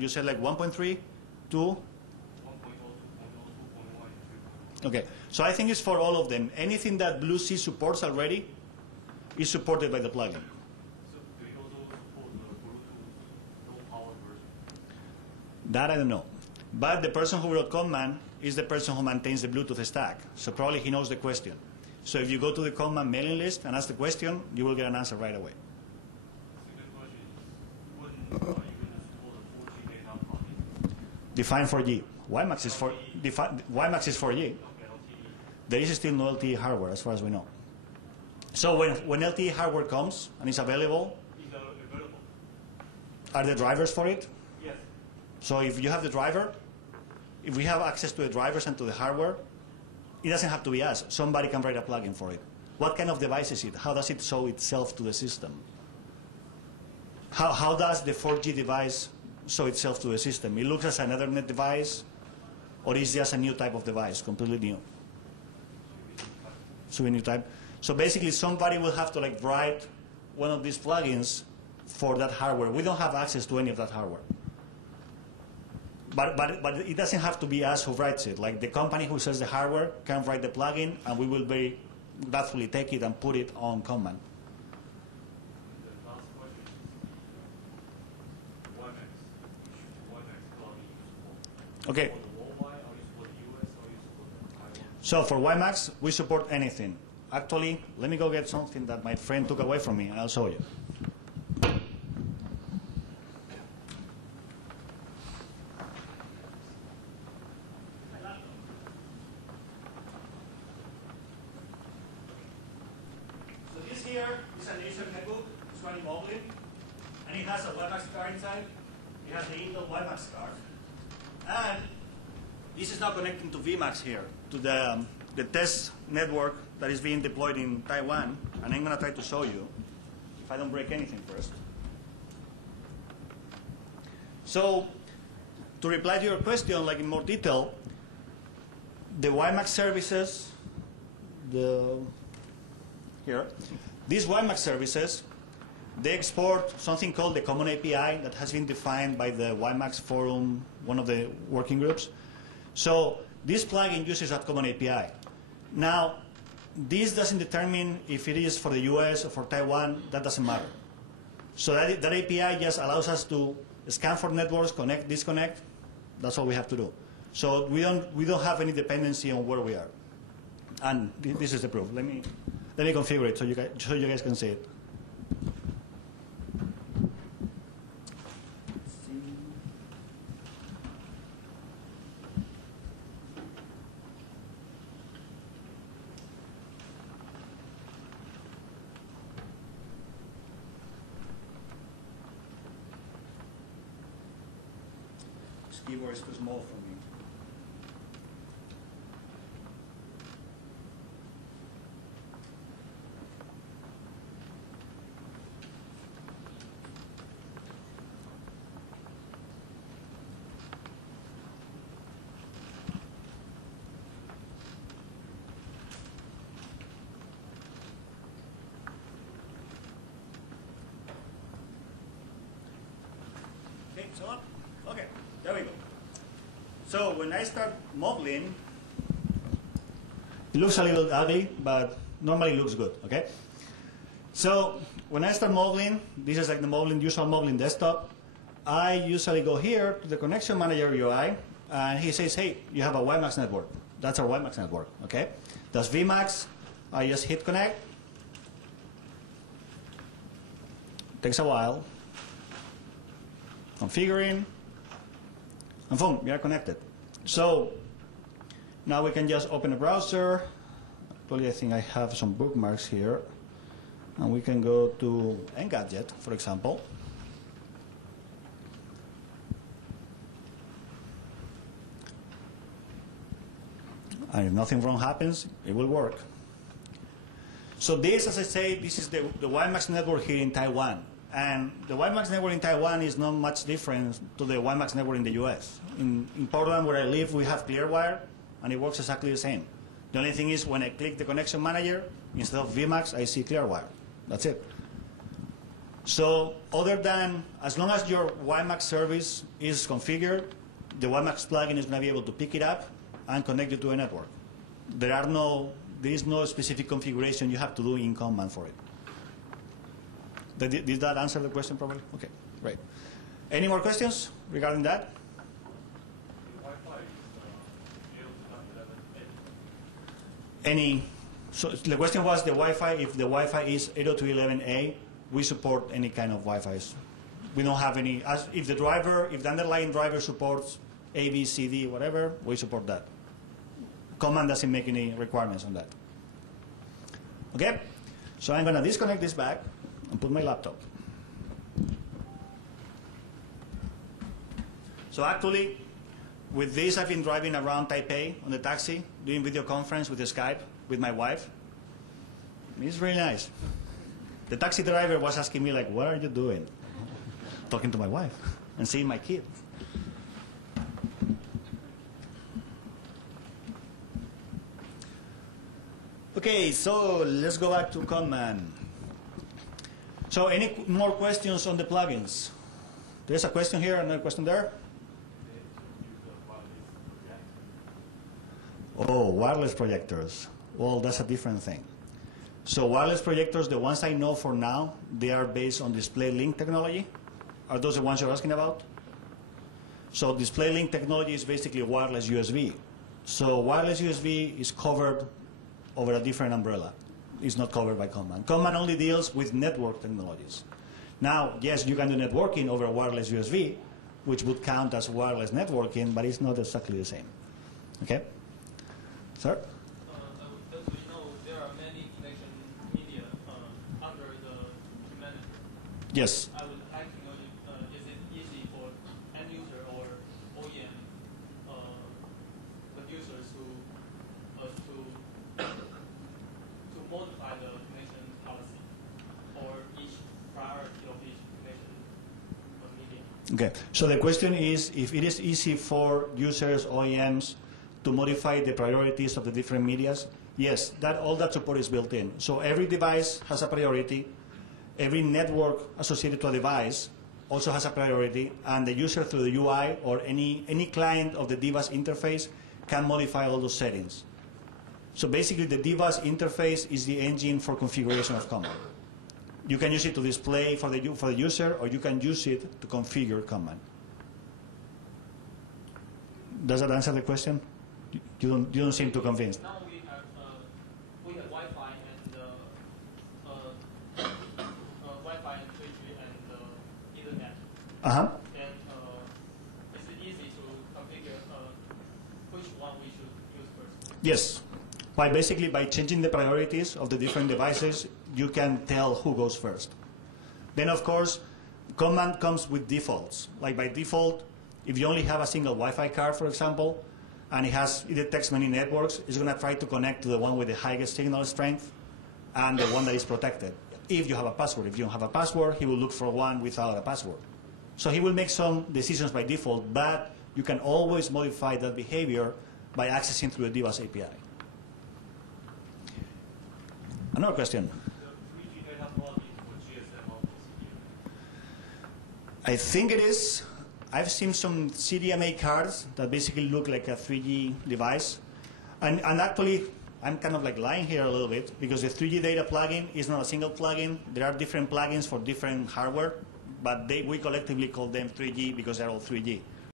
You said like 1.3, 2? Okay, so I think it's for all of them. Anything that Blue Sea supports already is supported by the plugin. So do you also support the Bluetooth low power version? That I don't know. But the person who wrote command is the person who maintains the Bluetooth stack. So probably he knows the question. So if you go to the command mailing list and ask the question, you will get an answer right away. Second question is, when are you going to support the 4G data plugin? Define 4G. WiMAX is for WiMAX is 4G. Okay, LTE. There is still no LTE hardware as far as we know. So when LTE hardware comes and is available, Is that available? are there drivers for it? Yes. So if you have the driver, if we have access to the drivers and to the hardware, it doesn't have to be us. Somebody can write a plugin for it. What kind of device is it? How does it show itself to the system? How does the 4G device show itself to the system? It looks as an Ethernet device, or is it just a new type of device, completely new? So a new type. So basically, somebody will have to like write one of these plugins for that hardware. We don't have access to any of that hardware. But it doesn't have to be us who writes it. Like the company who sells the hardware can write the plugin, and we will very gratefully take it and put it on command. The last question is WiMAX. WiMAX plugin you support? Okay. For the worldwide, or you support the US, or you support Taiwan? So for WiMAX, we support anything. Actually, let me go get something that my friend took away from me, and I'll show you. So this here is an Acer netbook. It's running Moblin, and it has a WiMAX card inside. It has the Intel WiMAX card. And this is now connecting to VMAX here, to the test network that is being deployed in Taiwan. And I'm going to try to show you, if I don't break anything first. So to reply to your question, like in more detail, the WiMAX services, these WiMAX services, they export something called the Common API that has been defined by the WiMAX Forum, one of the working groups. So this plugin uses that Common API. Now, this doesn't determine if it is for the US or for Taiwan. That doesn't matter. So that API just allows us to scan for networks, connect, disconnect. That's all we have to do. So we don't have any dependency on where we are. And this is the proof. Let me configure it so you guys can see it. This keyboard is too small for me. Okay, there we go. So when I start modeling, it looks a little ugly, but normally it looks good, okay? So when I start modeling, this is like the usual modeling desktop. I usually go here to the connection manager UI, and he says, hey, you have a WiMAX network. That's our WiMAX network, okay? That's VMAX. I just hit connect. Takes a while. Configuring, and boom, we are connected. So now we can just open a browser. Actually, I think I have some bookmarks here. And we can go to Engadget, for example. And if nothing wrong happens, it will work. So this, as I say, this is the WiMAX network here in Taiwan. And the WiMAX network in Taiwan is not much different to the WiMAX network in the US. In Portland, where I live, we have Clearwire, and it works exactly the same. The only thing is when I click the connection manager, instead of VMAX, I see Clearwire. That's it. So other than, as long as your WiMAX service is configured, the WiMAX plugin is going to be able to pick it up and connect you to a network. There is no specific configuration you have to do in command for it. Did that answer the question properly? Okay, great. Any more questions regarding that? Wi-Fi is So the question was the Wi-Fi. If the Wi-Fi is 802.11a, we support any kind of Wi-Fi's. We don't have any. If the underlying driver supports A, B, C, D, whatever, we support that. Command doesn't make any requirements on that. Okay, so I'm going to disconnect this back and put my laptop. So actually, with this, I've been driving around Taipei on the taxi, doing video conference with Skype with my wife. It's really nice. The taxi driver was asking me, like, what are you doing? Talking to my wife and seeing my kid. Okay, so let's go back to command. So any more questions on the plugins? There's a question here, another question there. Oh, wireless projectors. Well, that's a different thing. So wireless projectors, the ones I know for now, they are based on display link technology. Are those the ones you're asking about? So display link technology is basically wireless USB. So wireless USB is covered over a different umbrella. It's not covered by command. Command only deals with network technologies. Now, yes, you can do networking over wireless USB, which would count as wireless networking, but it's not exactly the same. Okay? Sir? As we know, there are many connection media under the humanity. Yes. I would like to know, is it easy for end user or OEM producers to modify the connection policy or each priority of each connection media? Okay. So the question is if it is easy for users, OEMs, to modify the priorities of the different medias. Yes, all that support is built in. So every device has a priority. Every network associated to a device also has a priority, and the user through the UI or any client of the device interface can modify all those settings. So basically the device interface is the engine for configuration of command. You can use it to display for the user, or you can use it to configure command. Does that answer the question? You don't seem too convinced. Now we have Wi-Fi and Wi-Fi and 3G and Ethernet. Uh-huh. And is it easy to configure which one we should use first? Yes. Basically, by changing the priorities of the different devices, you can tell who goes first. Then, of course, command comes with defaults. Like by default, if you only have a single Wi-Fi card, for example, and it detects many networks, it's going to try to connect to the one with the highest signal strength and the one that is protected. If you have a password. If you don't have a password, he will look for one without a password. So he will make some decisions by default, but you can always modify that behavior by accessing through the device API. Another question. The 3G data plugin for GSM optics. I think it is. I've seen some CDMA cards that basically look like a 3G device. And actually, I'm kind of like lying here a little bit, because the 3G data plugin is not a single plugin. There are different plugins for different hardware, but we collectively call them 3G because they're all 3G.